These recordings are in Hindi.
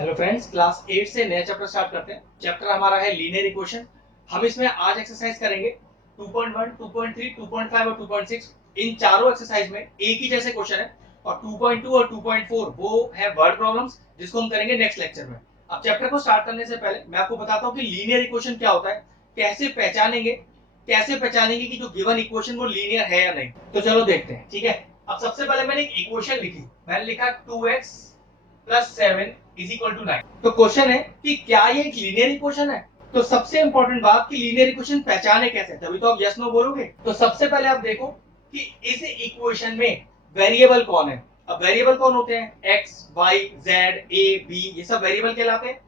हेलो फ्रेंड्स, क्लास 8 से नया चैप्टर स्टार्ट करते हैं। चैप्टर हमारा है लीनियर इक्वेशन। हम इसमें आज एक्सरसाइज करेंगे 2.1, 2.3, 2.5 और 2.6। इन चारों एक्सरसाइज में एक ही जैसे क्वेश्चन है और 2.2 और 2.4 वो है वर्ड प्रॉब्लम्स, जिसको हम करेंगे नेक्स्ट लेक्चर में। अब चैप्टर को स्टार्ट करने से पहले मैं आपको बताता हूँ कि लीनियर इक्वेशन क्या होता है, कैसे पहचानेंगे कि जो गिवन इक्वेशन वो लीनियर है या नहीं। तो चलो देखते हैं, ठीक है। अब सबसे पहले मैंने एक इक्वेशन लिखी, मैंने लिखा 2x plus 7 is equal to 9। तो क्वेश्चन है कि क्या ये एक लीनियर इक्वेशन है। तो सबसे इंपॉर्टेंट बात कि लीनियर इक्वेशन पहचाने कैसे, तभी तो आप यस नो बोलोगे। तो सबसे पहले आप देखो कि इस इक्वेशन में वेरिएबल कौन है। अब वेरिएबल कौन होते हैं, x y z a b, ये सब वेरिएबल कहलाते हैं।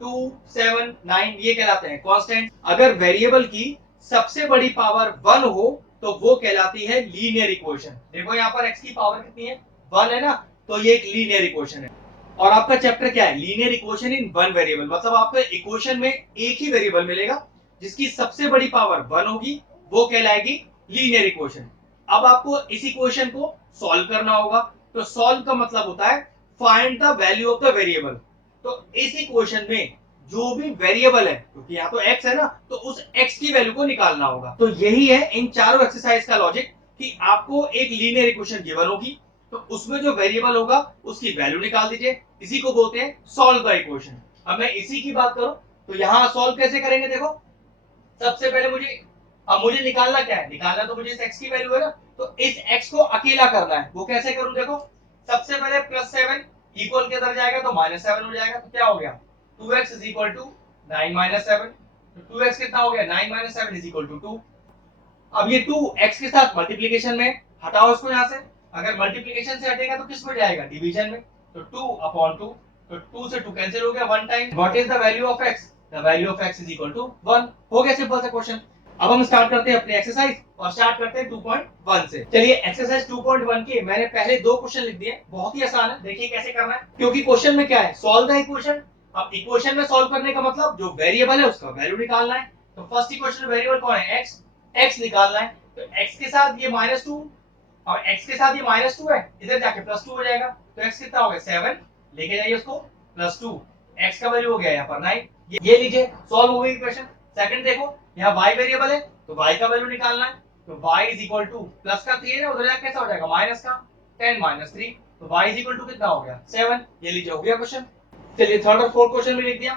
2 7 9 ये कहलाते हैं कांस्टेंट। अगर वेरिएबल की सबसे बड़ी पावर 1 हो तो वो कहलाती है लीनियर इक्वेशन। देखो यहाँ पर x की पावर कितनी है, 1 है ना, तो ये एक लीनियर इक्वेशन है। और आपका चैप्टर क्या है, linear equation in one variable. मतलब आपको इक्वेशन में एक ही वेरिएबल मिलेगा जिसकी सबसे बड़ी पावर 1 होगी, वो कहलाएगी लीनियर इक्वेशन। अब आपको इस इक्वेशन को सॉल्व करना होगा। तो सॉल्व का मतलब होता है find the value of the variable. तो इस इक्वेशन में जो भी वेरिएबल है, क्योंकि यहाँ तो x है ना, तो उस x की वैल्यू को निकालना होगा। तो यही है इन चारों एक्सरसाइज का लॉजिक कि आपको एक लीनियर इक्वेशन गिवन होगी, तो उसमें जो वेरिएबल होगा उसकी वैल्यू निकाल दीजिए। इसी को बोलते हैं सॉल्व द इक्वेशन। अब मैं इसी की बात करूं तो यहाँ सॉल्व कैसे करेंगे, देखो। सबसे पहले मुझे निकालना क्या है, निकालना तो मुझे इस x की वैल्यू है ना। तो इस x को अकेला करना है, वो कैसे करूं, देखो। सबसे पहले +7 इक्वल के अंदर जाएगा तो -7 हो जाएगा। तो क्या हो गया, 2x इज इक्वल टू 9 - 7। तो 2x कितना हो गया, 9 - 7 इज इक्वल टू 2। अब ये 2 x के साथ मल्टीप्लीकेशन में, हटाओ इसको यहाँ से। अगर मल्टीप्लीकेशन से हटेगा तो किस में जाएगा, डिवीजन में। तो 2/2। तो 2 से 2 कैंसिल हो गया, 1 time. What is the value of x, the value of x is equal to 1। हो गया सिंपल सा क्वेश्चन। अब हम स्टार्ट करते हैं अपनी एक्सरसाइज और स्टार्ट करते हैं 2.1 से। चलिए एक्सरसाइज 2.1 के मैंने पहले दो क्वेश्चन लिख दिए, बहुत ही आसान है। देखिए कैसे करना है, क्योंकि क्वेश्चन में क्या है, सॉल्व द इक्वेशन। अब इक्वेशन में सॉल्व करने का मतलब जो वेरिएबल है उसका वैल्यू निकालना है। तो फर्स्ट इक्वेशन में वेरिएबल कौन है, x निकालना है। तो x के साथ ये -2 और x के साथ ये -2 है, इधर जाके +2 हो जाएगा। तो x कितना हो गया, 7, लेके जाइए उसको, +2, x का वैल्यू हो गया यहाँ पर 9। ये लीजिए, सॉल्व हो गई इक्वेशन। सेकंड देखो, यहाँ y वेरिएबल है तो y का वैल्यू निकालना है। तो y is equal two plus का 3 है, उधर जाके कैसा हो जाएगा, माइनस का 10 - 3। तो y इज इक्वल टू कितना हो गया, 7। ये लीजिए, हो गया क्वेश्चन। चलिए थर्ड और फोर्थ क्वेश्चन में लिख दिया।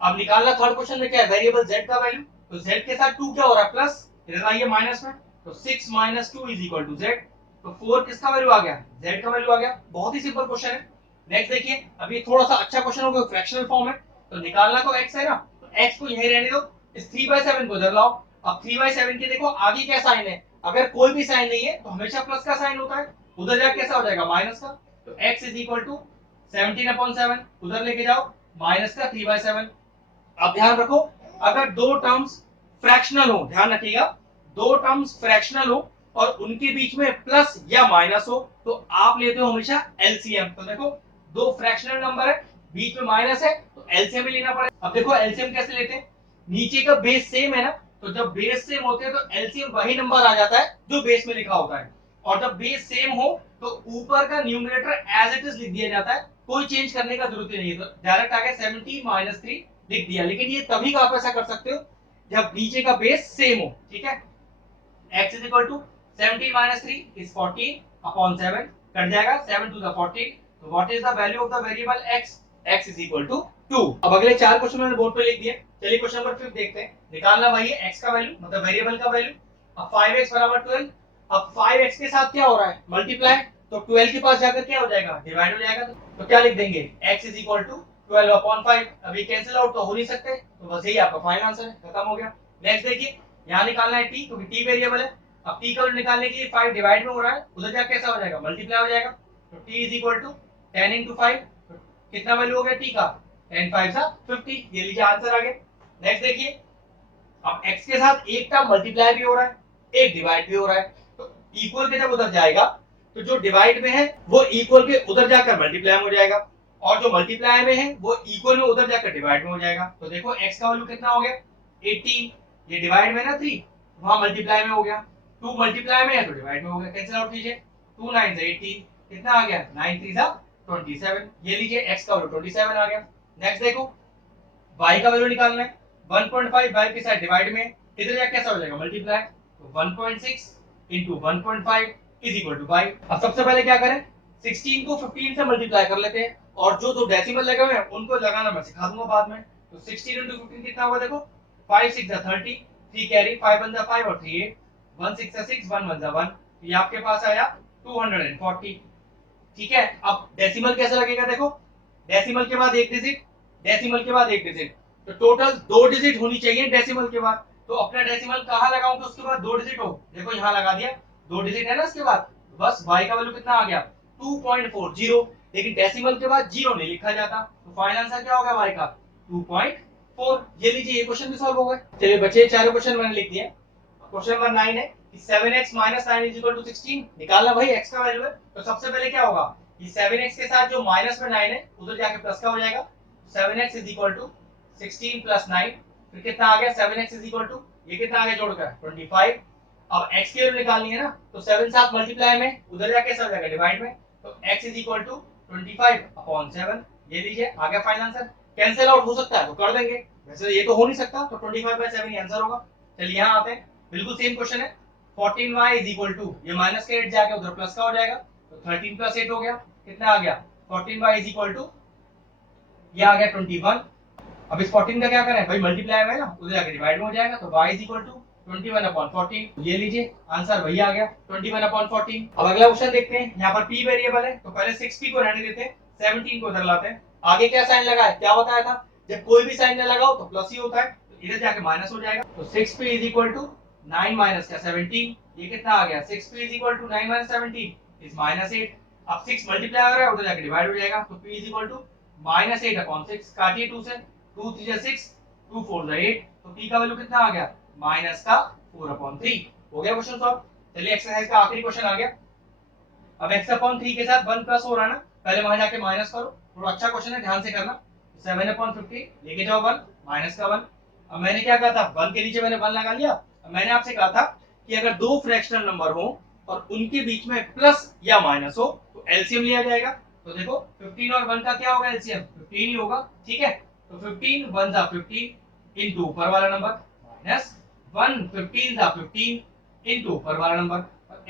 अब निकालना थर्ड क्वेश्चन में क्या है, वेरिएबल z का वैल्यू। तो z के साथ 2 क्या हो रहा है, प्लस, इधर आइए माइनस में। तो 6 - 2 इज इक्वल टू z। तो 4 किसका वैल्यू आ गया, z का वैल्यू आ गया। बहुत ही सिंपल क्वेश्चन है। नेक्स्ट देखिए, अब ये थोड़ा सा अच्छा क्वेश्चन हो गया, फ्रैक्शनल फॉर्म है। तो निकालना तो x है ना, तो x को यहीं रहने दो। इस 3/7 को इधर लाओ। अब 3/7 के देखो आगे क्या साइन है, अगर कोई भी साइन नहीं है तो हमेशा प्लस का साइन होता है, उधर जाके कैसा हो जाएगा, माइनस का। तो x इज इक्वल टू 17/7, उधर लेके जाओ, माइनस का 3/7। अब ध्यान रखो, अगर दो टर्म्स फ्रैक्शनल हो, ध्यान रखिएगा, दो टर्म्स फ्रैक्शनल हो और उनके बीच में प्लस या माइनस हो तो आप लेते हो हमेशा एलसीएम। तो देखो, दो फ्रैक्शनल नंबर है, बीच में माइनस है, तो एलसीएम ही लेना पड़ेगा। अब देखो एलसीएम कैसे लेते हैं, नीचे का बेस सेम है ना, तो जब बेस सेम होते हैं तो एलसीएम वही नंबर आ जाता है जो बेस में लिखा होता है। और जब बेस सेम हो तो ऊपर का न्यूमरेटर एज इट इज लिख दिया जाता है, कोई चेंज करने का जरूरत नहीं है। तो डायरेक्ट आ गया 17 - 3 लिख दिया। लेकिन ये तभी आप ऐसा कर सकते हो जब नीचे का बेस सेम हो, ठीक है। x is equal to 17 - 3 is 14/7, cut जाएगा 7 to the 14। तो what is the value of the variable x, x is equal to 2। अब अगले चार क्वेश्चन मैंने बोर्ड पे लिख दिए। चलिए क्वेश्चन नंबर 5 देखते हैं। निकालना वही है x का वैल्यू, मतलब वेरिएबल का वैल्यू। अब 5x बराबर 12। अब 5x के साथ क्या हो रहा है, मल्टीप्लाई। तो 12 के पास जाकर क्या हो जाएगा, डिवाइड हो जाएगा। तो क्या लिख देंगे, x इज इक्वल टू 12/5। अभी कैंसिल आउट तो हो नहीं सकते, तो बस यही आपका फाइनल आंसर है, खत्म हो गया। नेक्स्ट देखिए, यहाँ निकालना है t, क्योंकि t वेरिएबल है। अब t का वैल्यू निकालने के लिए 5 डिवाइड में हो रहा है, उधर जाके कैसा हो जाएगा, मल्टीप्लाई हो जाएगा। तो t इज इक्वल टू 10 × 5। कितना वैल्यू हो गया t का, 10 5 50। ये लीजिए आंसर आ गया। नेक्स्ट देखिए, अब x के साथ एक टर्म मल्टीप्लाई भी हो रहा है, एक डिवाइड भी हो रहा है। तो इक्वल के जब उधर जाएगा तो जो डिवाइड में है वो इक्वल के उधर जाकर मल्टीप्लाई में हो जाएगा, और जो मल्टीप्लाई में है वो इक्वल में उधर जाकर डिवाइड में हो जाएगा। तो देखो x का वैल्यू कितना हो गया, 18। ये डिवाइड में ना 3, वहां मल्टीप्लाई में हो गया। 2 मल्टीप्लाई में है तो डिवाइड में हो गया, कैंसिल आउट कीजिए। 2 9 18, कितना आ गया, 9 3 27। ये लीजिए x का वैल्यू 27 आ गया। नेक्स्ट देखो y का वैल्यू निकालना है, 1.5 y के साथ डिवाइड में, इधर जाके कैसा हो जाएगा मल्टीप्लाई, तो 1.6 into 1.5 is equal to y। अब सबसे पहले क्या करें, 16 को 15 से मल्टीप्लाई कर लेते हैं, और जो दो डेसिमल लगे हुए हैं उनको लगाना मैं सिखा दूंगा बाद में। तो 16 into 15 कितना होगा, देखो 5 6 30, 3 कैरी, 5 1 5 और 3 8, 1 6 6, 1 1 1, ये आपके पास आया 240। ठीक है, अब डेसिमल कैसे लगेगा, देखो डेसिमल के बाद एक डिजिट, डेसिमल के बाद एक डिजिट, तो टोटल दो डिजिट होनी चाहिए डेसिमल के बाद। तो अपना डेसिमल कहां लगाऊं कि उसके बाद दो डिजिट हो, देखो यहां लगा दिया, दो डिजिट है ना इसके बाद, बस y का वैल्यू कितना आ गया 2.40, लेकिन डेसिमल के बाद जीरो नहीं लिखा जाता, तो फाइनल आंसर क्या होगा y का 2.4। ये लीजिए, ये क्वेश्चन भी सॉल्व हो गए। चलिए बच्चे, चारों क्वेश्चन मैंने लिख दिए। क्वेश्चन नंबर 9 है कि 7x - 9 इज इक्वल टू 16, निकालना भाई x का वैल्यू है, तो सबसे पहले क्या होगा, ये 7x के साथ जो माइनस में 9 है उधर जाके प्लस का हो जाएगा, 7x is equal to 16 plus 9, फिर कितना आ गया 7x इज इक्वल टू, ये कितना आ गया जोड़कर 25। अब x की वैल्यू निकालनी है ना, तो 7 साथ मल्टीप्लाई में, उधर जाके कैसा हो जाएगा डिवाइड में, तो x इज इक्वल टू 25/7। ये लीजिए आ गया फाइनल आंसर। कैंसिल आउट हो सकता है तो कर देंगे, वैसे ये तो हो नहीं सकता, तो 25/7 ही आंसर होगा। चलिए यहां आते हैं, बिल्कुल सेम क्वेश्चन है, 14y इज इक्वल टू, ये माइनस का 8 जाके उधर प्लस का हो जाएगा, तो 13 प्लस 8 हो गया, कितना आ गया 14y इज इक्वल टू, ये आ गया 21। अब इस 14 का क्या करें भाई, मल्टीप्लाई है ना, उधर जाके डिवाइड में हो जाएगा, तो y इज इक्वल टू 21/14। ये लीजिए आंसर वही आ गया 21/14। अब अगला क्वेश्चन देखते हैं, यहाँ पर p वेरिएबल है, तो पहले 6p को रहने देते हैं, 17 को उधर लाते हैं। आगे क्या साइन लगा है, क्या बताया था, जब कोई भी साइन न लगाओ तो प्लस ही होता है, तो इधर जाके माइनस हो जाएगा, तो 6p is equal to 9 minus का 17, ये कितना आ गया 6p is equal to 9 minus 17 is -8। अब 6 मल्टीप्लाई हो रहा है, उधर जाके डिवाइड हो जाएगा, तो p इज इक्वल टू -8/6, काटिए 2 से, 2 3 6, 2 4 8, तो p का वैल्यू कितना आ गया -4/3। हो गया क्वेश्चन सॉल्व। चलिए एक्सरसाइज का आखिरी क्वेश्चन आ गया। अब x/3 के साथ 1 प्लस हो रहा है ना, पहले वहां जाके माइनस करो, थोड़ा अच्छा क्वेश्चन है ध्यान से करना। 7/50 लेके जाओ 1, माइनस का 1। अब मैंने क्या कहा था, 1 के नीचे मैंने 1 लगा लिया। अब मैंने आपसे कहा था कि अगर दो फ्रैक्शनल नंबर हो और उनके बीच में प्लस या माइनस हो तो एलसीएम लिया जाएगा। तो देखो 15 और 1 का क्या होगा एलसीएम, 15 ही होगा, ठीक है। तो 15 1 जा 15 इनटू ऊपर वाला नंबर माइनस 1 15 जा 15 इनटू ऊपर वाला नंबर,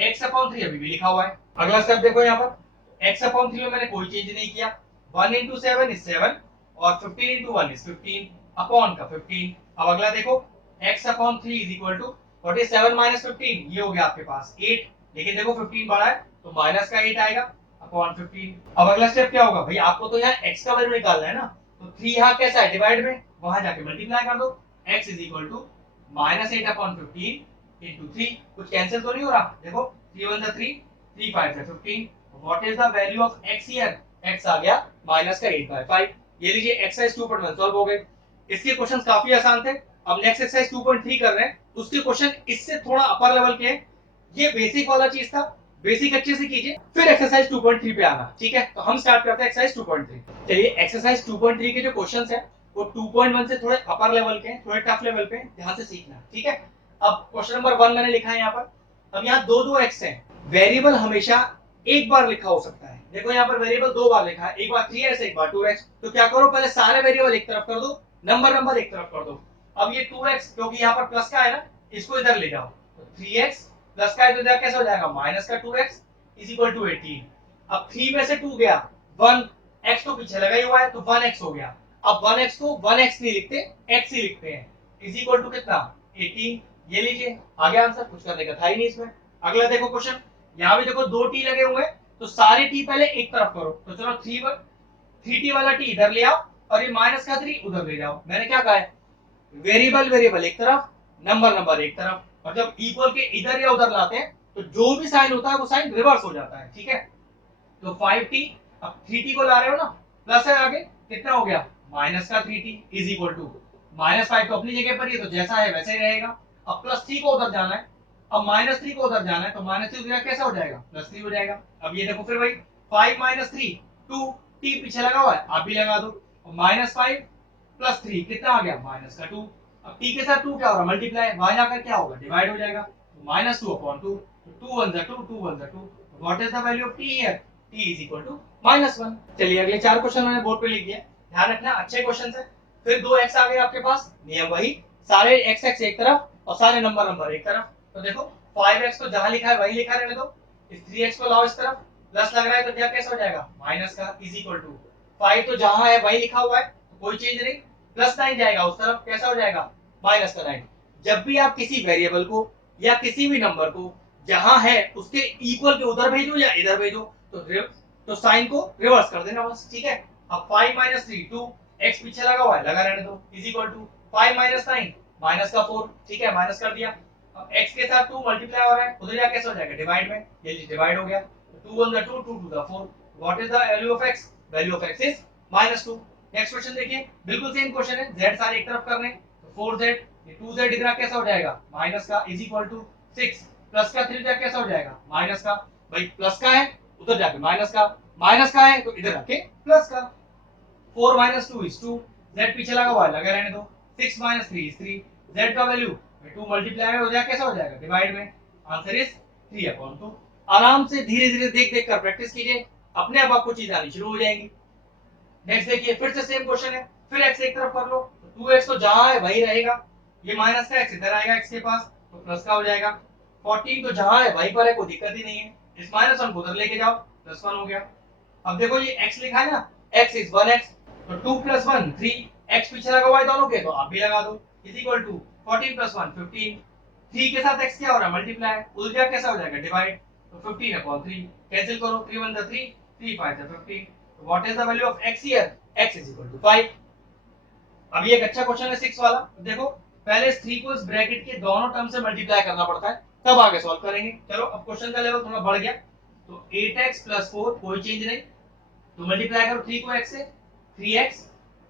x/3 अभी भी लिखा हुआ है। अगला स्टेप देखो यहाँ पर, x/3 में मैंने कोई चेंज नहीं किया, 1 into 7 is 7 और 15 into 1 is 15 अपॉन का 15। अब अगला देखो, x/3 is equal to 47 minus 15, ये हो गया आपके पास 8, लेकिन देखो 15 बड़ा है तो माइनस का 8 आएगा अपॉन 15। अब अगला स्टेप क्या होगा भाई, आपको तो यहाँ x का वैल्यू निकालना है ना, तो 3 यहाँ कैसा है डिवाइड में, वहां जाके मल्टीप्लाई कर दो, x is equal to -8/15 into 3, कुछ कैंसिल तो नहीं हो रहा, देखो 3 1 3, 3 5 15, what is the value of x here, x आ गया माइनस का 8/5। ये लीजिए एक्सरसाइज 2.1 सॉल्व हो गए। इसके क्वेश्चंस काफी आसान थे। अब नेक्स्ट एक्सरसाइज 2.3 कर रहे हैं, उसके क्वेश्चन इससे थोड़ा अपर लेवल के हैं। ये बेसिक वाला चीज था, बेसिक अच्छे से कीजिए, फिर एक्सरसाइज 2.3 पे आना, ठीक है। तो हम स्टार्ट करते हैं एक्सरसाइज 2.3। चलिए एक्सरसाइज 2.3 के जो क्वेश्चंस है वो 2.1 से थोड़े अपर लेवल के हैं, थोड़े टफ लेवल पे हैं, ध्यान से सीखना, ठीक है। अब क्वेश्चन नंबर 1 मैंने लिखा है यहाँ पर। अब यहाँ दो एक्स हैं, वेरिएबल हमेशा एक बार लिखा हो सकता है, देखो यहाँ पर वेरिएबल दो बार लिखा है, एक बार 3x एक बार 2x, तो क्या करो पहले सारे वेरिएबल एक तरफ कर दो, नंबर एक तरफ कर दो। अब ये 2x क्योंकि यहाँ पर प्लस का है ना, इसको इधर ले जाओ, तो 3x प्लस का है तो इधर कैसे हो जाएगा माइनस का 2x इज इक्वल टू 18। अब 3 में से 2 गया 1, x तो पीछे लगा ही हुआ है तो 1x हो गया। अब 1x को 1x नहीं लिखते, x ही लिखते हैं, इज इक्वल टू कितना 18। ये लीजिए आ गया आंसर, कुछ करने का था ही नहीं इसमें। अगला देखो क्वेश्चन, यहाँ भी देखो दो टी लगे हुए हैं, तो सारे टी पहले एक तरफ करो, तो चलो 3t वाला टी इधर ले आओ और ये माइनस का 3 उधर ले जाओ। मैंने क्या कहा है, वेरिएबल एक तरफ, नंबर एक तरफ, और जब इक्वल के इधर या उधर लाते हैं तो जो भी साइन होता है वो साइन रिवर्स हो जाता है, ठीक है। तो 5t, अब 3t को ला रहे हो ना, प्लस है आगे, कितना हो गया माइनस का 3t इज इक्वल टू -5 तो अपनी जगह पर ही है, तो जैसा है वैसा ही रहेगा। अब +3 को उधर जाना है, अब -3 को उधर जाना है, तो -3 उधर कैसा हो जाएगा +3 हो जाएगा। अब ये देखो फिर वही 5 - 3 2, t पीछे लगा हुआ है आप भी लगा दो, -5 + 3 कितना आ गया -2। अब t के साथ 2 क्या हो रहा है मल्टीप्लाई, वहां जाकर क्या होगा डिवाइड हो जाएगा, -2/2, 2 1 2, 2 1 2, what is the value of t here, t is equal to -1। चलिए अगले चार क्वेश्चन मैंने बोर्ड पे लिख दिया। ध्यान रखना, अच्छे क्वेश्चन है। फिर 2x आ गए आपके पास, नियम वही, सारे x x एक तरफ और सारे नंबर एक तरफ। तो देखो 5x को जहां लिखा है वही लिखा रहने दो, इस 3x को लाओ इस तरफ, प्लस लग रहा है तो क्या कैसे हो जाएगा माइनस का, इज इक्वल टू 5 तो जहां है वही लिखा हुआ है तो कोई चेंज नहीं, प्लस 9 जाएगा उस तरफ, कैसा हो जाएगा माइनस का 9। जब भी आप किसी वेरिएबल को या किसी भी नंबर को जहां है उसके इक्वल के उधर भेजो या इधर भेजो, तो साइन को रिवर्स कर देना बस, ठीक है। अब 5 माइनस 3 2, x पीछे लगा हुआ है लगा रहने दो, is equal to 5 minus 9 minus का 4, ठीक है माइनस कर दिया। अब x के साथ 2 मल्टीप्लाई हो रहा है, उधर जाके कैसे हो जाएगा डिवाइड में, ये डिवाइड हो गया, 2 1 2 2 2 4, what is the value of x, value of x is -2। Next question देखिए, बिल्कुल सेम क्वेश्चन है, z सारे एक तरफ करने, तो 4z, ये 2z इधर कैसा हो जाएगा माइनस का, इज इक्वल टू 6, प्लस का 3 कैसा हो जाएगा माइनस का, भाई प्लस का है उधर जाके माइनस का है तो इधर आके प्लस का, 4 माइनस 2 इज 2, z पीछे लगा हुआ है लगा रहने दो, 6 माइनस 3 इज 3, z का वैल्यू 2 मल्टीप्लाई हो जाएगा कैसा हो जाएगा डिवाइड में, आंसर इज 3/2। आराम से धीरे धीरे देख देख कर प्रैक्टिस कीजिए, अपने आप आपको चीज आनी शुरू हो जाएंगी। नेक्स्ट देखिए, फिर से सेम क्वेश्चन है, फिर x एक तरफ कर लो, तो 2x तो जहां है वही रहेगा, ये माइनस का x इधर आएगा x के पास तो प्लस का हो जाएगा, 14 तो जहां है वहीं पर है, कोई दिक्कत ही नहीं है, इस माइनस 1 को उधर लेके जाओ, +1 हो गया। अब देखो ये x लिखा है ना, x इज 1x, तो 2 + 1 3, x पीछे लगा हुआ है दोनों के तो आप भी लगा दो, इज इक्वल टू 14 + 1 15, 3 के साथ x क्या हो रहा है मल्टीप्लाई, उधर क्या कैसा हो जाएगा डिवाइड, तो 15/3 कैंसिल करो, 3 1 3, 3 5 15, what is the value of x here, x is equal to 5। अब ये एक अच्छा क्वेश्चन है 6 वाला, देखो पहले इस 3 को इस ब्रैकेट के दोनों टर्म से मल्टीप्लाई करना पड़ता है, तब आगे सॉल्व करेंगे। चलो अब क्वेश्चन का लेवल थोड़ा बढ़ गया, तो 8x + 4 कोई चेंज नहीं, तो मल्टीप्लाई करो 3 को x से, 3x,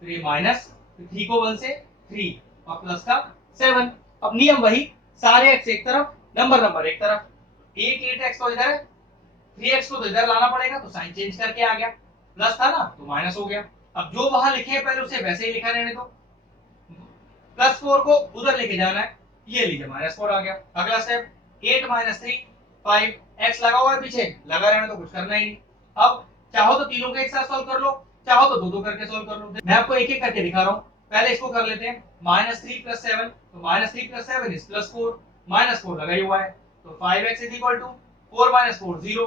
फिर ये माइनस, फिर 3 को 1 से 3 और प्लस का 7। अब नियम वही, सारे x एक तरफ नंबर एक तरफ, एक 8x तो इधर है, 3x को तो इधर लाना पड़ेगा, तो साइन चेंज करके आ गया, प्लस था ना तो माइनस हो गया। अब जो वहां लिखे है पहले उसे वैसे ही लिखा रहने दो, +4 को उधर लेके जाना है, ये लीजिए -4 आ गया। अगला स्टेप 8 - 3 5, x लगा हुआ है पीछे लगा रहने तो कुछ करना ही नहीं। अब चाहो तो तीनों को एक साथ सॉल्व कर लो, चाहो तो दो दो करके सॉल्व कर लो, मैं आपको एक एक करके दिखा रहा हूँ। पहले इसको कर लेते हैं, -3 + 7, तो -3 + 7 इज +4, -4 लगा ही हुआ है, तो 5x is equal to 4 - 4 0,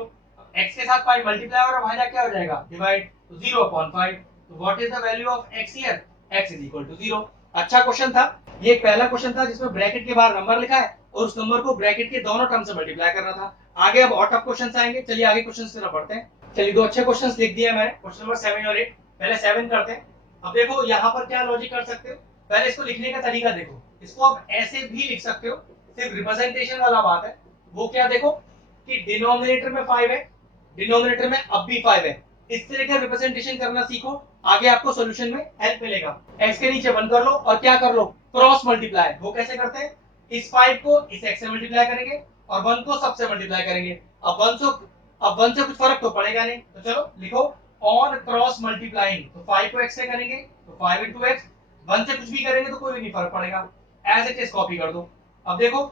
x के साथ 5 मल्टीप्लाई और वहां क्या हो जाएगा डिवाइड, तो 0/5, तो what is the value of x here, x is equal to 0। अच्छा क्वेश्चन था ये, पहला क्वेश्चन था जिसमें ब्रैकेट के बाहर नंबर लिखा है और उस नंबर को ब्रैकेट के दोनों टर्म से मल्टीप्लाई करना था। आगे अब और टफ क्वेश्चंस आएंगे, चलिए आगे क्वेश्चंस की तरफ बढ़ते हैं। चलिए दो अच्छे क्वेश्चंस लिख दिए मैंने, क्वेश्चन नंबर 7 और 8, पहले 7 करते हैं। अब देखो यहाँ पर क्या लॉजिक कर सकते हो, पहले इसको लिखने का तरीका देखो, इसको आप ऐसे भी लिख सकते हो, सिर्फ रिप्रेजेंटेशन वाला बात है। वो क्या देखो कि डिनोमिनेटर में 5 है, डिनोमिनेटर में अब भी 5 है, इस तरह का रिप्रेजेंटेशन करना सीखो, आगे आपको सॉल्यूशन में हेल्प मिलेगा। x के नीचे 1 कर लो और क्या कर लो क्रॉस मल्टीप्लाई, वो कैसे करते हैं, इस 5 को इस x से मल्टीप्लाई करेंगे और 1 को सबसे मल्टीप्लाई करेंगे। अब 1 से कुछ फर्क तो पड़ेगा नहीं, तो चलो लिखो ऑन क्रॉस मल्टीप्लाइंग, तो 5 को x से करेंगे तो 5 × x, 1 से कुछ भी करेंगे तो कोई भी नहीं फर्क पड़ेगा, एज इट इज कॉपी कर दो। अब देखो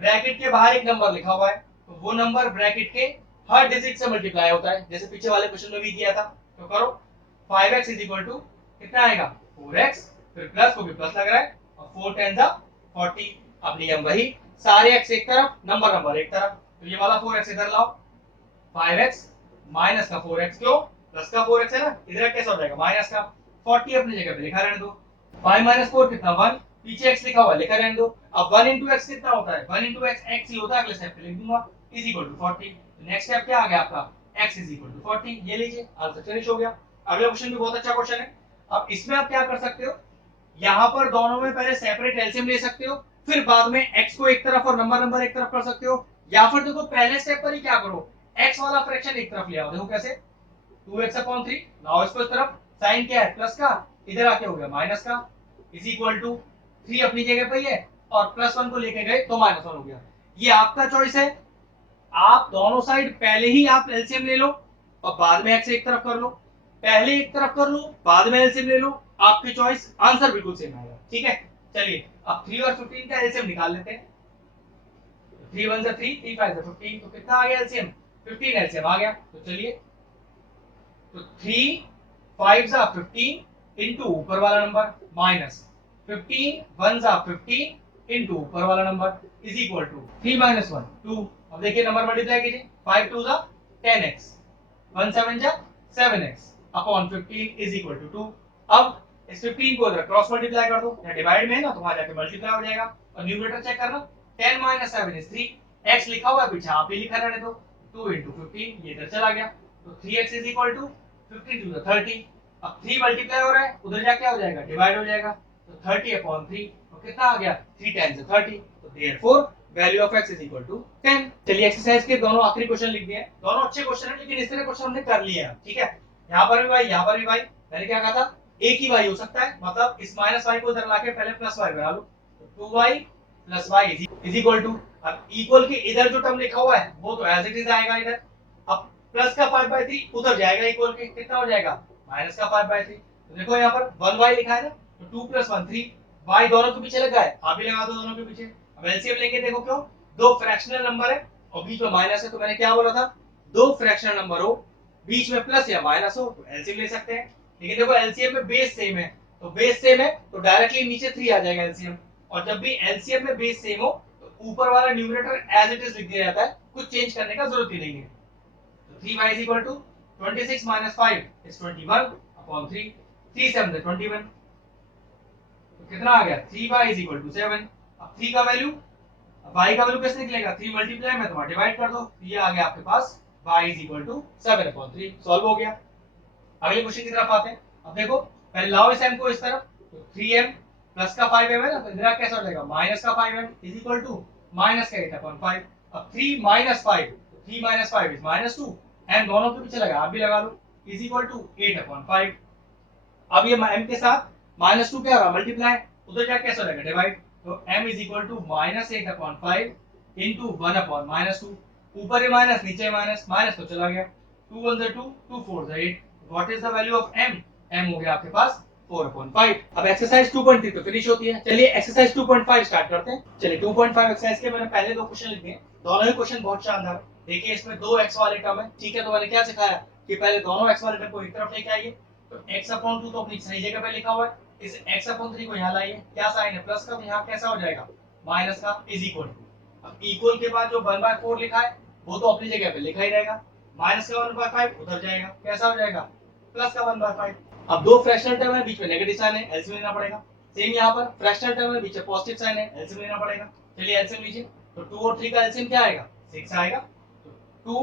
ब्रैकेट के बाहर एक नंबर लिखा हुआ है, तो वो नंबर ब्रैकेट के हर डिजिट से मल्टीप्लाई होता है, जैसे पीछे वाले क्वेश्चन में भी किया था। तो करो 5x इज इक्वल टू कितना आएगा 4x, फिर प्लस को भी प्लस लग रहा है और 4 10 40। अब नियम वही, सारे x एक तरफ नंबर एक तरफ, तो ये वाला 4x इधर लाओ, 5x माइनस का 4x, क्यों प्लस का 4x है ना, इधर कैसा हो जाएगा माइनस का, 40 अपनी जगह पे लिखा रहने दो, 5 - 4 कितना 1, पीछे x लिखा हुआ लिखा रहने दो। अब 1 × x कितना होता है, 1 × x x ही होता है, अगले स्टेप पे लिख दूंगा is equal to 40। Next step क्या आ गया आपका, x इज इक्वल टू 40, ये लीजिए आंसर फिनिश हो गया। अगला क्वेश्चन भी बहुत अच्छा क्वेश्चन है। अब इसमें आप क्या कर सकते हो, यहाँ पर दोनों में पहले सेपरेट एलसीएम ले सकते हो, फिर बाद में x को एक तरफ और नंबर एक तरफ कर सकते हो, या फिर देखो पहले स्टेप पर ही क्या करो, x वाला फ्रैक्शन एक तरफ ले आओ, देखो कैसे 2x/3, लाओ इसको इस तरफ, साइन क्या है प्लस का, इधर आके हो गया माइनस का, इज इक्वल टू 3 अपनी जगह पे ही है और +1 को लेके गए तो -1 हो गया। ये आपका चॉइस है, आप दोनों साइड पहले ही आप एलसीएम ले लो और बाद में x एक तरफ कर लो, पहले एक तरफ कर लो बाद में एलसीएम ले लो, आपकी चॉइस, आंसर बिल्कुल सेम आएगा, ठीक है। चलिए अब 3 और 15 का एलसीएम निकाल लेते हैं, 3 1 3, 3 5 15, तो कितना आ गया एलसीएम, 15 एलसीएम आ गया। तो चलिए, तो 3 5 15, इंटू ऊपर वाला नंबर माइनस 15 वन जा 15 इंटू ऊपर वाला number is equal to 3 minus 1 2। अब देखिए नंबर मल्टीप्लाई कीजिए 5 2 जा 10x 1 7 जा 7x upon 15 is equal to 2। अब इस 15 को इधर क्रॉस मल्टीप्लाई कर दो, या डिवाइड में है ना तो वहां जाके मल्टीप्लाई हो जाएगा, और न्यूमरेटर चेक करना 10 माइनस 7 इज 3, x लिखा हुआ है पीछे आप ही लिखा रहने दो, 2 इंटू 15 ये इधर चला गया, तो 3x is equal to 15 to the 30। अब 3 मल्टीप्लाई हो रहा है, उधर जाके क्या हो जाएगा, डिवाइड हो जाएगा, तो 30 अपॉन 3, तो कितना आ गया 3 10 से 30, तो therefore value of x is equal to 10। चलिए एक्सरसाइज के दोनों आखिरी क्वेश्चन लिख दिए, दोनों अच्छे क्वेश्चन हैं, लेकिन इस तरह क्वेश्चन हमने कर लिए हैं, ठीक है। यहाँ पर भी भाई, यहाँ पर भी भाई, मैंने क्या कहा था, एक ही y हो सकता है, मतलब इस माइनस y को इधर लाके पहले प्लस y बना लो, तो 2y plus y is equal to, अब इक्वल के इधर जो टर्म लिखा हुआ है वो तो एज इट इज आएगा इधर, अब प्लस का 5/3 उधर जाएगा, इक्वल के कितना हो जाएगा माइनस का 5/3, तो देखो यहाँ पर 1y लिखा है ना, तो 2 + 1 3, y दोनों के पीछे लगा है, आप भी लगा दो दोनों के पीछे। अब एलसीएम लेंगे, देखो क्यों, दो फ्रैक्शनल नंबर है और बीच में माइनस है, तो मैंने क्या बोला था, दो फ्रैक्शनल नंबर हो बीच में प्लस या माइनस हो तो एलसीएम ले सकते हैं, लेकिन देखो एलसीएम में बेस सेम है, तो बेस सेम है तो डायरेक्टली नीचे 3 आ जाएगा एलसीएम, और जब भी एलसीएम में बेस सेम हो तो ऊपर वाला न्यूमरेटर एज इट इज लिख दिया जाता है, कुछ चेंज करने का जरूरत ही नहीं है। तो 3y is equal to 26 minus 5 is 21 upon 3, 3 7 21, तो कितना आ गया 3y is equal to 7। अब 3 का वैल्यू, y का वैल्यू कैसे निकलेगा, 3 मल्टीप्लाई में तो डिवाइड कर दो, ये आ गया आपके पास y is equal to 7 upon 3, solve हो गया। अगले क्वेश्चन की तरफ आते हैं। अब देखो पहले लाओ इस m को इस तरफ, तो 3m प्लस का 5m है ना, तो इधर कैसा हो जाएगा माइनस का 5m is equal to minus का 8/5। अब 3 minus 5, 3 minus 5 is minus 2, m दोनों के पीछे लगा, आप भी लगा लो, इज इक्वल टू 8/5। अब ये m के साथ माइनस 2 क्या होगा मल्टीप्लाई, उधर क्या कैसा हो जाएगा डिवाइड, तो m is equal to minus 8/5 into 1/-2, ऊपर ही माइनस नीचे माइनस, माइनस तो चला गया, 2 1 2, 2 4 8, what is the value of m, m हो गया आपके पास 4/5। अब एक्सरसाइज 2.3 पे फिनिश होती है, चलिए एक्सरसाइज 2.5 स्टार्ट करते हैं। चलिए 2.5 एक्सरसाइज के मैंने पहले दो क्वेश्चन लिख दिए, दोनों ही क्वेश्चन बहुत शानदार, देखिए इसमें दो x वाले टर्म है, ठीक है, तो मैंने क्या सिखाया कि पहले दोनों x वाले टर्म को एक तरफ लेके आइए, तो x/2 तो अपनी सही जगह पे लिखा हुआ है, इस x/3 को यहाँ लाइए, क्या साइन है प्लस का, तो यहाँ कैसा हो जाएगा माइनस का, इज इक्वल टू, अब इक्वल के बाद जो 1/4 लिखा है वो तो अपनी जगह पे लिखा ही रहेगा, माइनस का 1/5 उधर जाएगा, कैसा हो जाएगा प्लस का 1/5। अब दो फ्रैक्शनल टर्म है, बीच में नेगेटिव साइन है, एलसीएम लेना पड़ेगा, सेम यहाँ पर फ्रैक्शनल टर्म है, बीच में पॉजिटिव साइन है, एलसीएम लेना पड़ेगा। चलिए एलसीएम लीजिए, तो 2 और 3 का एलसीएम क्या आएगा 6 आएगा, तो 2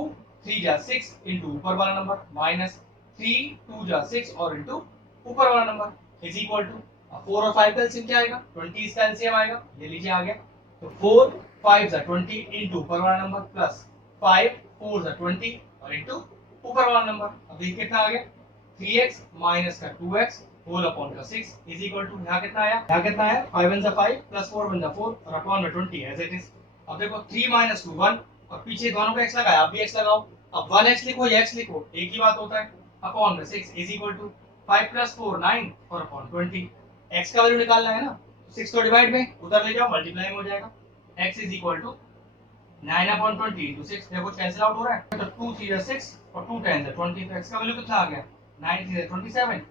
3 जा 6 इंटू ऊपर वाला नंबर माइनस 3 2 जा 6 और इंटू ऊपर वाला नंबर इज इक्वल टू, 4 और 5 का एलसीएम क्या आएगा 20, इसका एलसीएम आएगा, ये लीजिए आ गया, तो 4 5 जा 20 इंटू ऊपर वाला नंबर प्लस 5 4 जा 20 और इंटू ऊपर वाला नंबर, अब देखिए कितना आ गया 3x माइनस का 2x होल अपॉन का 6 इज इक्वल टू, यहाँ कितना आया, यहाँ कितना आया 5 1 जा 5 प्लस 4 1 जा 4 और अपॉन में 20 एज इट इज। अब देखो 3 माइनस 2 1 और पीछे दोनों को x लगाया, आप भी x लगाओ, अब 1x लिखो या x लिखो एक ही बात होता है, अपॉन में 6 इज इक्वल टू 5 प्लस 4 9 और अपॉन 20, x का वैल्यू निकालना है ना, 6 को डिवाइड में उधर ले जाओ मल्टीप्लाई में हो जाएगा, x is equal to 9/20 into 6, देखो कैंसिल आउट हो रहा है, तो 2 3 जा 6 और 2 10 जा 20, तो x का वैल्यू कितना आ गया 9 3 जा 27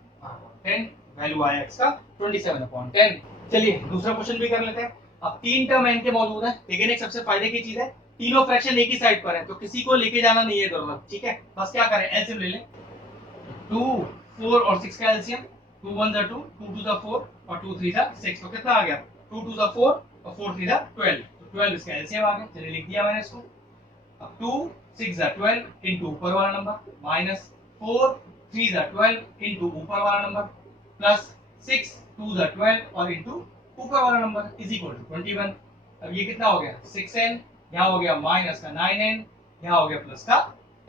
10, वैल्यू आया x का 27/10। चलिए दूसरा क्वेश्चन भी कर लेते हैं। अब तीन टर्म n के मौजूद है, लेकिन एक सबसे फायदे की चीज है तीनों फ्रैक्शन एक ही साइड पर है, तो किसी को लेके जाना नहीं है जरूरत, ठीक है, बस क्या करें एलसीएम ले लें, 2 4 और 6 का एलसीएम, 2 1 जा 2 2 2 जा 4 और 2 3 जा 6, तो कितना आ गया 2 2 जा 4 और 4 3 जा 12, तो 12 इसका एलसीएम आ गया, चलिए लिख दिया मैंने इसको। अब 2 6 जा 12 इंटू ऊपर वाला नंबर माइनस 4 3 जा 12 इंटू ऊपर वाला नंबर प्लस 6 2 जा 12 और इंटू ऊपर वाला नंबर इज इक्वल टू 21। अब ये कितना हो गया 6n, यहाँ हो गया माइनस का 9n, यहाँ हो गया प्लस का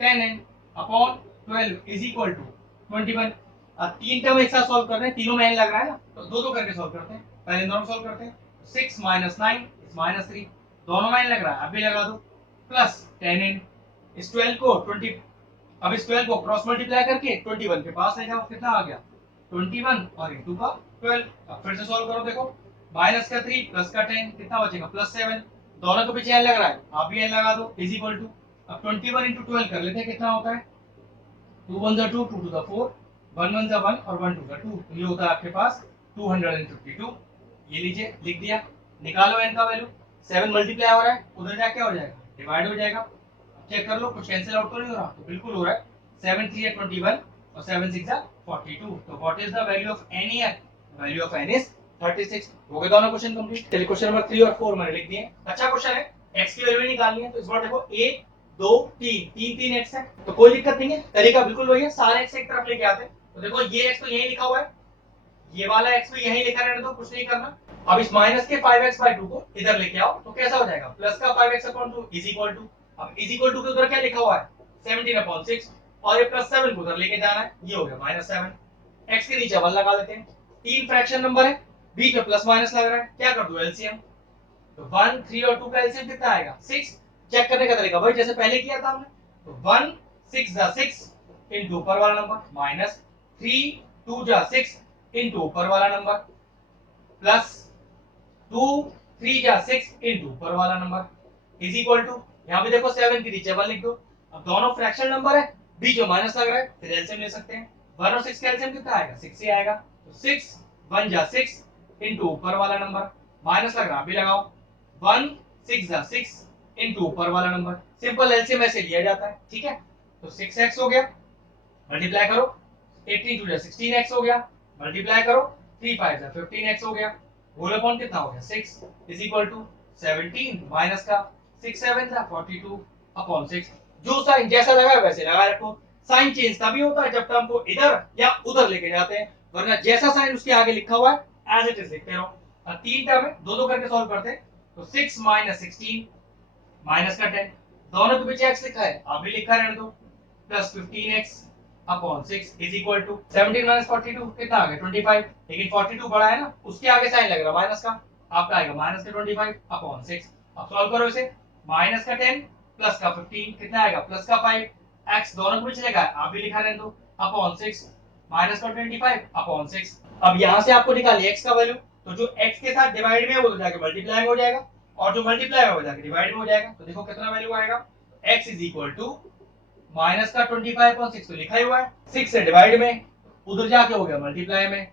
10n upon 12 is equal to 21। अब तीन टर्म एक साथ सॉल्व कर रहे हैं, तीनों में n लग रहा है ना, तो दो दो करके सॉल्व करते हैं, पहले दोनों सॉल्व करते हैं, 6 माइनस 9 इज माइनस 3, दोनों में n लग रहा है, अब भी लगा दो, प्लस 10n, इस 12 को 20, अब इस 12 को क्रॉस मल्टीप्लाई करके 21 के पास ले जाओ, कितना आ गया 21 और इंटू का 12। अब फिर से सॉल्व करो, देखो माइनस का 3 प्लस का 10 कितना बचेगा प्लस 7, दोनों के पीछे n लग रहा है, आप भी n लगा दो, इज इक्वल टू, अब 21 इंटू 12 कर लेते हैं, कितना होता है 2 1 जा 2 2 2 जा 4 1 1 1 और 1 2 2, तो ये होता है आपके पास 252। ये लीजिए लिख दिया। निकालो n का वैल्यू। 7 मल्टीप्लाई हो रहा है, उधर जाके क्या हो जाएगा, डिवाइड हो जाएगा। चेक कर लो कुछ कैंसिल आउट तो नहीं हो रहा, तो बिल्कुल हो रहा है। 7 3 है 21 और 7 6 है 42। तो what is the value of n here? Value of n is 36। हो गए दोनों क्वेश्चन कंप्लीट। चलिए क्वेश्चन नंबर 3 और 4 मैंने लिख दिए। अच्छा क्वेश्चन है, x की वैल्यू निकालनी है। तो इस बार देखो 1 2 3 तीन तीन x है, तो कोई दिक्कत नहीं है, तरीका बिल्कुल वही है, सारे x एक तरफ लेके आते हैं। तो देखो ये x तो यही लिखा हुआ है, ये वाला x भी यही लिखा रहने दो, कुछ नहीं करना। अब इस माइनस के 5x/2 को इधर लेके आओ, तो कैसा हो जाएगा, प्लस का 5x/2 इज इक्वल टू, अब इज इक्वल टू के उधर क्या लिखा हुआ है 17/6, और ये +7 को उधर लेके जाना है, ये हो गया -7। x के नीचे 1 लगा देते हैं, तीन फ्रैक्शन नंबर है, बीच में प्लस माइनस लग रहा है, क्या कर दो एलसीएम। तो 1 3 और 2 का एलसीएम कितना आएगा 6। चेक करने का तरीका भाई जैसे पहले किया था हमने, तो 1 6 जा 6 इनटू ऊपर वाला नंबर, माइनस 3 2 जा 6 इनटू ऊपर वाला नंबर, प्लस 2 3 जा 6 इनटू ऊपर वाला नंबर इज इक्वल टू, यहां पे देखो 7 के नीचे 1 लिख दो। अब दोनों फ्रैक्शन नंबर है, बीच में माइनस लग रहा है, फिर एलसीएम ले सकते हैं। 1 और 6 का एलसीएम कितना आएगा 6 ही आएगा। तो 6 1 जा 6 इनटू ऊपर वाला नंबर, माइनस लग रहा है, अभी लगाओ, 1 6 जा 6 इनटू ऊपर वाला नंबर, सिंपल एलसीएम ऐसे लिया जाता है, ठीक है। तो 6x हो गया, मल्टीप्लाई करो, 18 2 16x हो गया, मल्टीप्लाई करो, 3 5 15x हो गया, होल अपॉन कितना हो गया 6 इज इक्वल टू 17 माइनस का 6 7 था 42 अपॉन 6। जो साइन जैसा लगा है वैसे लगा रखो। साइन चेंज तभी होता है जब टर्म को इधर या उधर लेके जाते हैं, वरना जैसा साइन उसके आगे लिखा हुआ है एज इट इज लिखते रहो। अब तीन टर्म है, दो दो करके सॉल्व करते हैं। तो 6 16 माइनस का 10, दोनों के पीछे x लिखा है, अभी लिखा रहने दो, plus 15x upon 6 is equal to 17 minus 42 कितना आ गया 25, लेकिन 42 बड़ा है ना, उसके आगे साइन लग रहा माइनस का, आपका आएगा माइनस का 25 अपॉन 6। अब सॉल्व करो इसे, माइनस का 10 प्लस का 15 कितना आएगा प्लस का 5, x दोनों के पीछे लिखा है, आप भी लिखा रहने दो, अपॉन 6 माइनस का 25 अपॉन 6। अब यहां से आपको निकालिए x का वैल्यू, तो जो x के साथ डिवाइड में है वो तो जाके मल्टीप्लाई में हो जाएगा, और जो मल्टीप्लाई में हो जाके डिवाइड में हो जाएगा। तो देखो कितना वैल्यू आएगा, x is equal to minus का 25/6 तो लिखा ही हुआ है, 6 से डिवाइड में, उधर जाके हो गया मल्टीप्लाई में,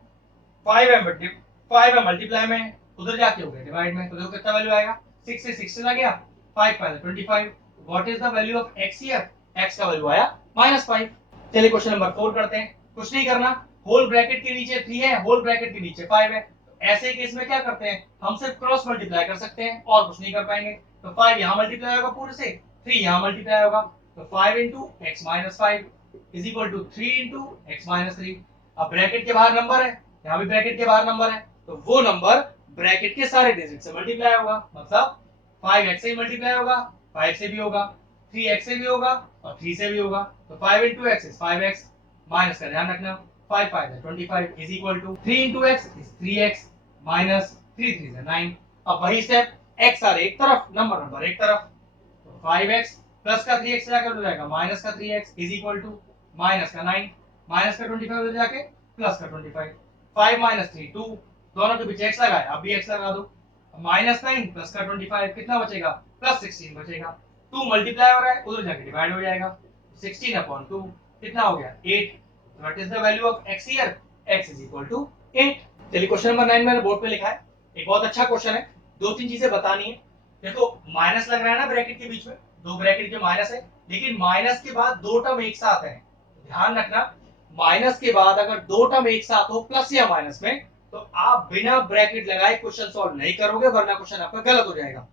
5 है मल्टीप्लाई में, उधर जाके हो गया डिवाइड में। तो देखो कितना वैल्यू आएगा, 6 से 6 चला गया, 5 5 25। What is the value of x here? x का वैल्यू आया -5। चलिए क्वेश्चन नंबर 4 करते हैं। कुछ नहीं करना, होल ब्रैकेट के नीचे 3 है, होल ब्रैकेट के नीचे 5 है, ऐसे केस में क्या करते हैं, हम सिर्फ क्रॉस मल्टीप्लाई कर सकते हैं और कुछ नहीं कर पाएंगे। तो 5 यहाँ मल्टीप्लाई होगा पूरे से, 3 यहाँ मल्टीप्लाई होगा, तो 5 into x minus 5 is equal to 3 into x minus 3। अब ब्रैकेट के बाहर नंबर है, यहाँ भी ब्रैकेट के बाहर नंबर है, तो वो नंबर ब्रैकेट के सारे डिजिट से मल्टीप्लाई होगा, मतलब 5x से मल्टीप्लाई होगा, 5 से भी होगा, 3x से भी होगा और 3 से भी होगा। तो 5 into x is 5x, minus का ध्यान रखना, 5 5 है 25 is equal to 3 into x is 3x minus 3 3 है 9। अब वही स्टेप, x सारे एक तरफ, नंबर एक तरफ, तो 5x प्लस का 3x जाकर हो जाएगा माइनस का 3x is equal to minus का 9, माइनस का 25 हो जाके प्लस का 25, 5 माइनस 3 2, दोनों के पीछे x लगाए, अब भी x लगा दो, -9 प्लस का 25 कितना बचेगा +16 बचेगा, 2 मल्टीप्लाई हो रहा है उधर जाके डिवाइड हो जाएगा, 16/2 कितना हो गया 8। What is the value of x here? x is equal to 8। चलिए क्वेश्चन नंबर 9 मैंने बोर्ड पे लिखा है, एक बहुत अच्छा क्वेश्चन है, दो तीन चीजें बतानी है। देखो माइनस लग रहा है ना ब्रैकेट के बीच में, दो ब्रैकेट के माइनस है, लेकिन माइनस के बाद दो टर्म एक साथ है, ध्यान रखना, माइनस के बाद अगर दो टर्म एक साथ हो प्लस या माइनस में, तो आप बिना ब्रैकेट लगाए क्वेश्चन सॉल्व नहीं करोगे, वरना क्वेश्चन आपका गलत हो जाएगा।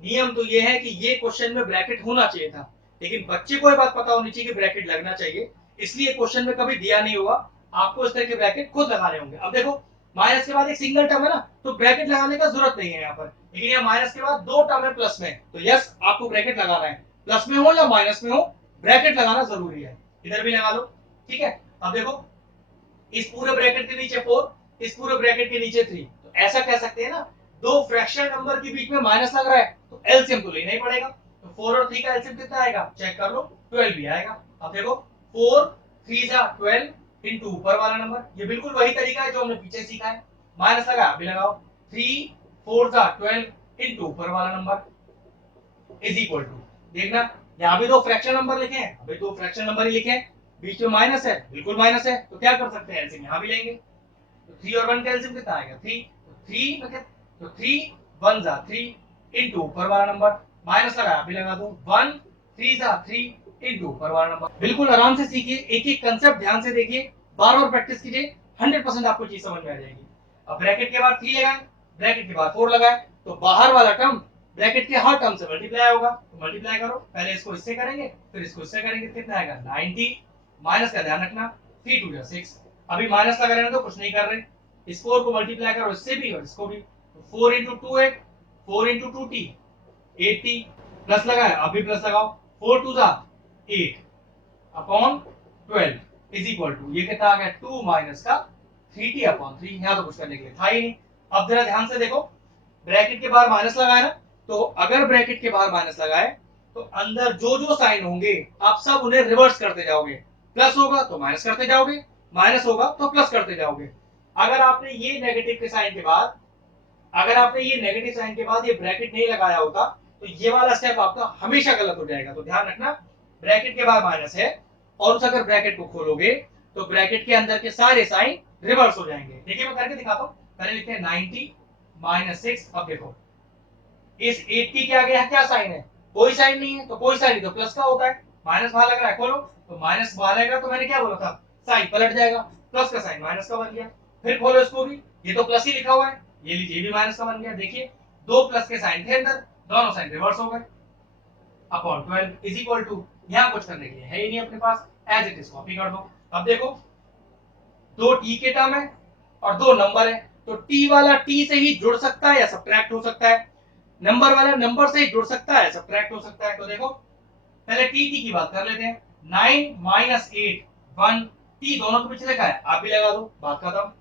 नियम तो ये है कि ये क्वेश्चन में ब्रैकेट होना चाहिए था, लेकिन बच्चे को ये बात पता होनी चाहिए कि ब्रैकेट लगना चाहिए, इसलिए क्वेश्चन में कभी दिया नहीं होगा, आपको इस तरह के ब्रैकेट खुद लगाने होंगे। अब देखो माइनस के बाद एक सिंगल टर्म है ना, तो ब्रैकेट लगाने का जरूरत नहीं है यहाँ पर, लेकिन यहाँ माइनस के बाद दो टर्म है प्लस में, तो यस आपको ब्रैकेट लगाना है, प्लस में हो या माइनस में हो ब्रैकेट लगाना जरूरी है। इधर भी लगा लो, ठीक है। अब देखो इस पूरे ब्रैकेट के नीचे 4, इस पूरे ब्रैकेट के नीचे 3, तो ऐसा कह सकते हैं ना, दो फ्रैक्शन नंबर के बीच में माइनस लग रहा है, तो एलसीएम तो लेना ही पड़ेगा। तो 4 और 3 का एलसीएम कितना आएगा चेक कर लो, 12 भी आएगा। अब देखो 4 3 जा 12 इनटू ऊपर वाला नंबर, ये बिल्कुल वही तरीका है जो हमने पीछे सीखा है, माइनस लगा अभी लगाओ, 3 4 जा 12 इनटू ऊपर वाला नंबर इज इक्वल टू, देखना यहाँ भी दो फ्रैक्शन नंबर लिखे हैं, अभी दो फ्रैक्शन नंबर ही लिखे हैं, बीच में माइनस है, बिल्कुल माइनस है, तो क्या कर सकते हैं, एलसीएम यहां भी लेंगे। तो 3 और 1 का एलसीएम कितना आएगा 3, तो 3 मतलब तो 3 1 जा 3 इनटू ऊपर वाला नंबर माइनस लगाया, अभी लगा दो 1 3 जा 3 इनटू ऊपर वाला नंबर। बिल्कुल आराम से सीखिए, एक एक कंसेप्ट ध्यान से देखिए, बार बार प्रैक्टिस कीजिए, 100% आपको चीज समझ में आ जाएगी। अब ब्रैकेट के बाद 3 लगाए, ब्रैकेट के बाद 4 लगाए, तो बाहर वाला टर्म ब्रैकेट के हर टर्म से मल्टीप्लाई होगा, तो मल्टीप्लाई करो, पहले इसको इससे करेंगे फिर इसको इससे करेंगे, कितना आएगा 90, माइनस का ध्यान रखना 3 2 6, अभी माइनस लगा रहे तो कुछ नहीं कर रहे, इस 4 को मल्टीप्लाई करो इससे भी और इसको भी, 4 इंटू 2 8, 4 इंटू 2 टी 80, प्लस लगाए अभी प्लस लगाओ, 4 2 जा 8 अपॉन 12 इज इक्वल टू, ये कितना आ गया 2 माइनस का 3t अपॉन 3, यहां तो कुछ करने के लिए था ही नहीं। अब जरा ध्यान से देखो, ब्रैकेट के बाहर माइनस लगाया ना, तो अगर ब्रैकेट के बाहर माइनस लगाए तो अंदर जो जो साइन होंगे आप सब उन्हें रिवर्स करते जाओगे, प्लस होगा तो माइनस करते जाओगे, माइनस होगा तो प्लस करते जाओगे। अगर आपने ये नेगेटिव के साइन के बाद, अगर आपने ये नेगेटिव साइन के बाद ये ब्रैकेट नहीं लगाया होता तो ये वाला स्टेप आपका हमेशा गलत हो जाएगा। तो ध्यान रखना, ब्रैकेट के बाद माइनस है और उस अगर ब्रैकेट को खोलोगे तो ब्रैकेट के अंदर के सारे साइन रिवर्स हो जाएंगे। देखिए मैं करके दिखाता हूं, पहले लिखते हैं 90 माइनस 6, अब देखो इस 80 के आगे क्या साइन है, कोई साइन नहीं है, तो कोई साइन नहीं तो प्लस का होता है, माइनस वहां लग रहा है, खोलो तो माइनस वहां लगेगा, तो मैंने क्या बोला था साइन पलट जाएगा, प्लस का साइन माइनस का बन गया, फिर खोलो इसको भी, ये तो प्लस ही लिखा हुआ है, ये लीजिए भी माइनस का बन गया, देखिए दो प्लस के साइन थे अंदर, दोनों साइन रिवर्स हो गए, अपॉन 12 इज इक्वल टू, यहां कुछ करने के लिए है ही नहीं अपने पास, एज इट इज कॉपी कर दो। अब देखो दो टी के टर्म है और दो नंबर है, तो टी वाला टी से ही जुड़ सकता है या सब्ट्रैक्ट हो सकता है, नंबर वाला नंबर से ही जुड़ सकता है सब्ट्रैक्ट हो सकता है। तो देखो पहले टी टी की बात कर लेते हैं, 9 माइनस 8 1, टी दोनों के पीछे लिखा है आप भी लगा दो, बात खत्म।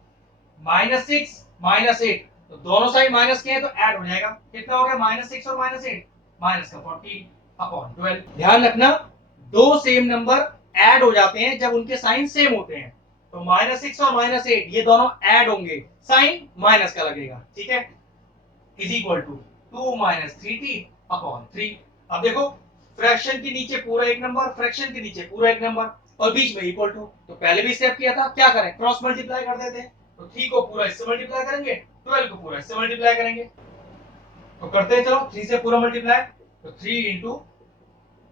माइनस 6 माइनस 8, तो दोनों साइड माइनस के हैं तो ऐड हो जाएगा, कितना हो गया माइनस 6 और माइनस 8, माइनस का 40 अपॉन 12। ध्यान रखना, दो सेम नंबर ऐड हो जाते हैं जब उनके साइन सेम होते हैं, तो माइनस 6 और माइनस 8 ये दोनों ऐड होंगे, साइन माइनस का लगेगा, ठीक है, is equal to 2 minus 3t upon 3। अब देखो फ्रैक्शन के नीचे पूरा एक नंबर, फ्रैक्शन के नीचे पूरा एक नंबर और बीच में इक्वल टू, तो पहले भी स्टेप किया था, क्या करें क्रॉस मल्टीप्लाई कर देते हैं, तो 3 को पूरा इससे मल्टीप्लाई करेंगे, 12 को पूरा इससे मल्टीप्लाई करेंगे, तो करते हैं चलो 3 से पूरा मल्टीप्लाई, तो 3 इंटू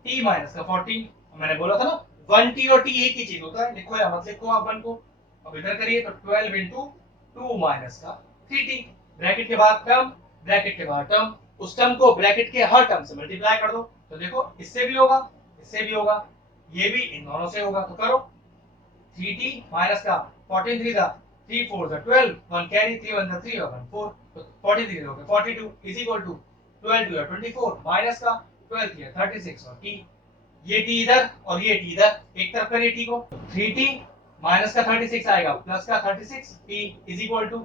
टी माइनस का 40, मैंने बोला था ना 1t और t एक ही चीज होता है, लिखो या मत लिखो आप 1 को, अब इधर करिए तो 12 इंटू 2 माइनस का 3t, ब्रैकेट के बाद टर्म, ब्रैकेट के बाद टर्म, उस टर्म को ब्रैकेट के हर टर्म से मल्टीप्लाई कर दो, तो देखो इससे भी होगा, इससे भी होगा, ये भी इन दोनों से होगा, तो करो 3t माइनस का 14 3 का 3 4 का 12, 1 कैरी 3 1 का 3 और 1 4, तो 43 हो गया 42 इज इक्वल टू 12 2 24 माइनस का 12 3 36 और t, ये t इधर और ये t इधर, एक तरफ करिए t को, 3t माइनस का 36 आएगा प्लस का 36 t is equal to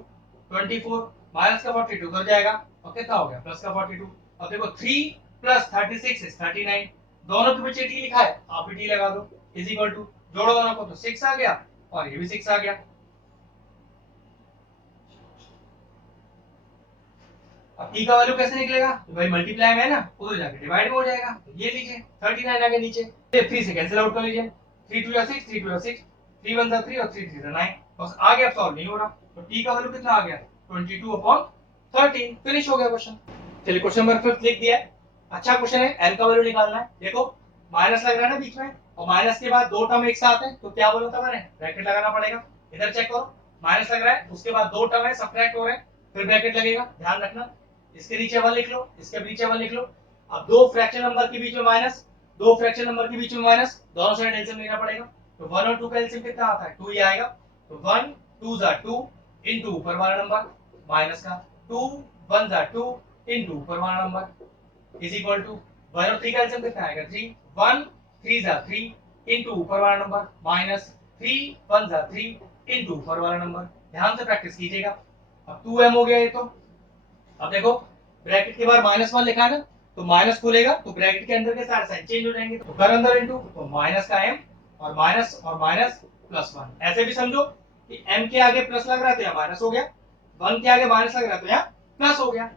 24 minus का 42 उधर जाएगा और कितना हो गया प्लस का 42। अब देखो 3 प्लस 36 इज 39, दोनों के पीछे t लिखा है आप भी t लगा दो, इज इक्वल टू, जोड़ो दोनों को तो 6 आ गया और ये भी 6 आ गया। अब t का वैल्यू कैसे निकलेगा, तो भाई मल्टीप्लाई में है ना, उधर जाके डिवाइड में हो जाएगा, तो ये लीजिए 39 आ गया नीचे, ये 3 से कैंसिल आउट कर लीजिए, 3 2 6 3 2 6 3 1 3 और 3 3 9, बस आगे अब सॉल्व नहीं हो रहा, तो t का वैल्यू कितना आ गया 22 अपॉन 13, फिनिश हो गया क्वेश्चन। चलिए क्वेश्चन नंबर 5 लिख दिया है, अच्छा क्वेश्चन है, n का वैल्यू निकालना है, देखो माइनस लग रहा है ना बीच में, और माइनस के बाद दो टर्म एक साथ है, तो क्या बोला था मैंने ब्रैकेट लगाना पड़ेगा, इधर चेक करो माइनस लग रहा है, उसके बाद दो टर्म है सब्ट्रैक्ट हो रहे हैं, फिर ब्रैकेट लगेगा, ध्यान रखना, इसके नीचे 1 लिख लो, इसके नीचे 1 लिख लो, अब दो फ्रैक्शन नंबर के बीच में माइनस, दो फ्रैक्शन नंबर के बीच में माइनस, दोनों साइड एलसीएम लेना पड़ेगा, तो 1 और 2 का एलसीएम कितना आता है 2 ही आएगा, तो 1 2 जा 2 इनटू ऊपर वाला नंबर माइनस का 2 1 जा 2 इनटू ऊपर वाला नंबर इज इक्वल टू 1 और 3 का एलसीएम कितना आएगा 3 1 3 जा 3 इनटू ऊपर वाला नंबर माइनस 3 1 जा 3 इनटू ऊपर वाला नंबर, ध्यान से प्रैक्टिस कीजिएगा। अब 2m हो गया ये, तो अब देखो ब्रैकेट के बाद -1 लिखा है ना, तो माइनस खोलेगा तो ब्रैकेट के अंदर के सारे साइन चेंज हो जाएंगे, तो कर अंदर इनटू, तो माइनस का m और माइनस प्लस 1, ऐसे भी समझो कि m के आगे प्लस लग रहा है तो यहाँ माइनस हो गया, 1 के आगे माइनस लग रहा है तो यहाँ प्लस हो गया,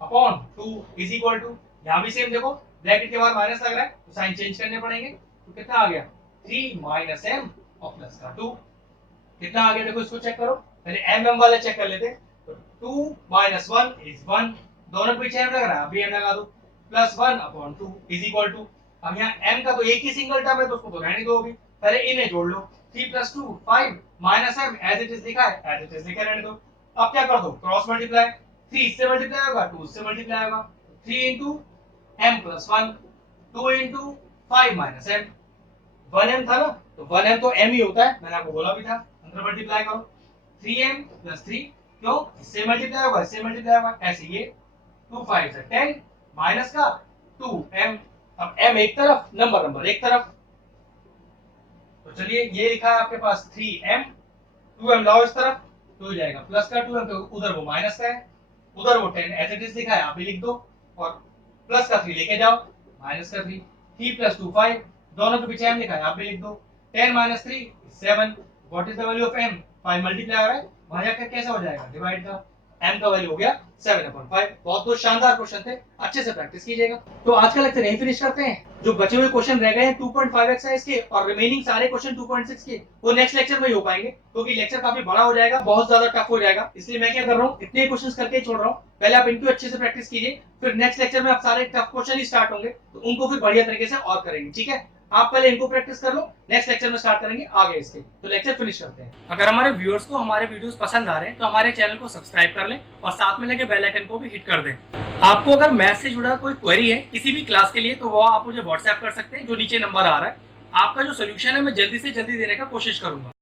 अपॉन 2 इज इक्वल टू, यहाँ भी सेम देखो ब्रैकेट के बाद माइनस लग रहा है तो साइन चेंज करने पड़ेंगे, तो कितना आ गया 3 माइनस m और प्लस का 2। कितना आ गया देखो, इसको चेक करो। पहले m वाले चेक कर लेते। तो 2 माइनस 1 इज 1, दोनों पीछे m लग रहा है, अभी m लगा दो, plus 1 upon 2 is equal to, अब यहाँ m का तो एक ही सिंगल टर्म है तो उसको तो रहने दो, अभी पहले इन्हें जोड़ लो। 3 plus 2 5 minus m as it is लिखा है, एज इट इज लिखे रहने दो। अब क्या कर दो, क्रॉस मल्टीप्लाई, 3 इससे मल्टीप्लाई होगा, 2 इससे मल्टीप्लाई होगा, 3 into m plus 1, 2 into 5 minus m, 1m था ना, तो 1m तो m ही होता है, मैंने आपको बोला भी था। अंदर मल्टीप्लाई करो, 3m प्लस 3, क्यों, इससे मल्टीप्लाई होगा, इससे मल्टीप्लाई होगा, ऐसे ये 2 5 से 10 माइनस का 2m। अब m एक तरफ, नंबर एक तरफ, तो चलिए ये लिखा है आपके पास 3m, 2m लाओ इस तरफ तो हो जाएगा प्लस का 2m, तो उधर वो माइनस का है, उधर वो 10 एज इट इज लिखा है, आप भी लिख दो, और प्लस का 3 लेके जाओ, माइनस का 3, 3 प्लस 2 5, दोनों के पीछे m लिखा है, आप भी लिख दो, 10 minus 3 7, what is the value of m, 5 multiply हो रहा है, वहां जाकर कैसा हो जाएगा, डिवाइड का m का वैल्यू हो गया 7/5। बहुत शानदार क्वेश्चन थे, अच्छे से प्रैक्टिस कीजिएगा। तो आज का लेक्चर यहीं फिनिश करते हैं। जो बचे हुए क्वेश्चन रह गए हैं 2.5 एक्सरसाइज के और रिमेनिंग सारे क्वेश्चन 2.6 के, वो नेक्स्ट लेक्चर में ही हो पाएंगे, क्योंकि लेक्चर काफी बड़ा हो जाएगा, बहुत ज्यादा टफ हो जाएगा। इसलिए मैं क्या कर रहा हूँ, इतने क्वेश्चन करके छोड़ रहा हूँ, पहले आप इनको अच्छे से प्रैक्टिस कीजिए, फिर नेक्स्ट लेक्चर में आप सारे टफ क्वेश्चन ही स्टार्ट होंगे, तो उनको फिर बढ़िया तरीके से और करेंगे, ठीक है। आप पहले इनको प्रैक्टिस कर लो, नेक्स्ट लेक्चर में स्टार्ट करेंगे आगे इसके। तो लेक्चर फिनिश करते हैं। अगर हमारे व्यूअर्स को हमारे वीडियोस पसंद आ रहे हैं तो हमारे चैनल को सब्सक्राइब कर लें और साथ में लगे बेल आइकन को भी हिट कर दें। आपको अगर मैथ से जुड़ा कोई क्वेरी है किसी भी क्लास के लिए, तो वो आप मुझे व्हाट्सएप कर सकते हैं, जो नीचे नंबर आ रहा है। आपका जो सोल्यूशन है मैं जल्दी से जल्दी देने का कोशिश करूंगा।